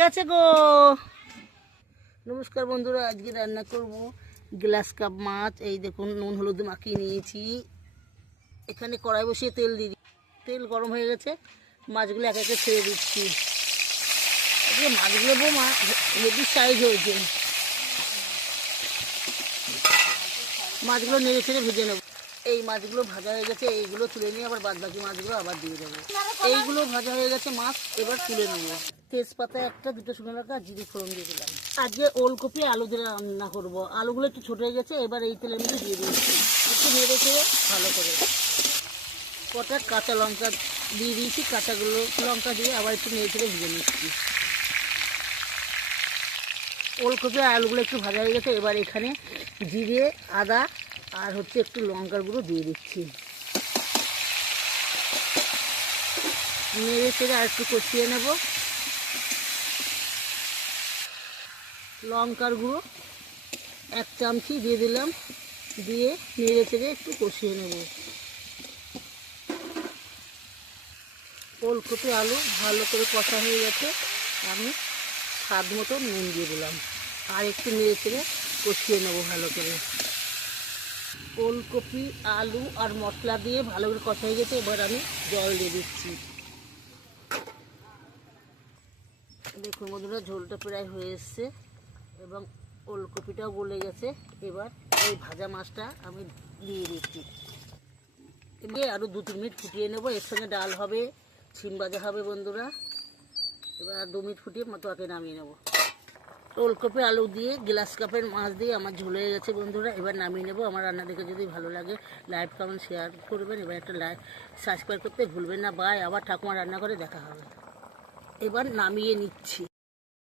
গেছে গো। নমস্কার বন্ধুরা, আজকে রান্না করব গ্লাস কাপ মাছ। এই দেখুন, নুন হলুদ মাখিয়ে নিয়েছি। এখানে কড়াই বসিয়ে তেল দিয়ে তেল গরম হয়ে গেছে, মাছগুলো এক একে ছেড়ে দিচ্ছি। আজকে মাছগুলো বোমা হেভি সাইজ হয়েছে। মাছগুলো নেড়ে ছেড়ে ভেজে নেব। এই মাছগুলো ভাজা হয়ে গেছে, এইগুলো তুলে নিয়ে আবার বাদ বাকি মাছগুলো আবার দিয়ে দেবো। এইগুলো ভাজা হয়ে গেছে মাছ, এবার তুলে নেবো। তেজপাতা একটা, দুটো শুকনো লঙ্কা, জিরে ফোড়ন দিয়ে দিলাম। আজকে ওলকপি আলু দিয়ে রান্না করবো। আলুগুলো একটু ছোটো হয়ে গেছে, এবার এই তেলের মধ্যে দিয়ে দিচ্ছি। একটু নেড়ে ছেড়ে ভালো করে কটা কাঁচা লঙ্কা দিয়ে দিয়েছি। কাঁচাগুলো লঙ্কা দিয়ে আবার একটু নেড়ে ছেড়ে ভেজে নিচ্ছি। ওলকপি আর আলুগুলো একটু ভাজা হয়ে গেছে, এবার এখানে জিরে, আদা আর একটু লঙ্কার গুঁড়ো দিয়ে দিচ্ছি। নেড়ে চেড়ে আর একটু কষিয়ে নেব। লঙ্কার গুঁড়ো 1 চামচি দিয়ে দিলাম, দিয়ে নেড়ে চেড়ে একটু কষিয়ে নেব। ওলকপি আলু ভালো করে কষা হয়ে গেছে, আমি স্বাদ মতো নুন দিয়ে দিলাম। আর একটু নেড়ে চেড়ে কষিয়ে নেব ভালো করে। ওলকপি আলু আর মশলা দিয়ে ভালো করে কষা হয়ে গেছে, এবার আমি জল দিয়ে দিচ্ছি। দেখুন বন্ধুরা, ঝোলটা প্রায় হয়ে এসছে এবং ওলকপিটাও গলে গেছে। এবার এই ভাজা মাছটা আমি দিয়ে দিচ্ছি। এবার আরও 2-3 মিনিট ফুটিয়ে নেব। এর সঙ্গে ডাল হবে, ছিম ভাজা হবে বন্ধুরা। এবার 2 মিনিট ফুটিয়ে তরকারি নামিয়ে নেব। ওলকপি আলু দিয়ে গ্লাস কাপের মাছ দিয়ে আমার ঝোল হয়ে গেছে বন্ধুরা। এবার নামিয়ে নেব। আমার রান্না দেখে যদি ভালো লাগে লাইক কমেন্ট শেয়ার করবেন। এবার একটা লাইক সাবস্ক্রাইব করতে ভুলবেন না। বাই, আবার ঠাকুমা রান্না করে দেখা হবে। এবার নামিয়ে নিচ্ছি।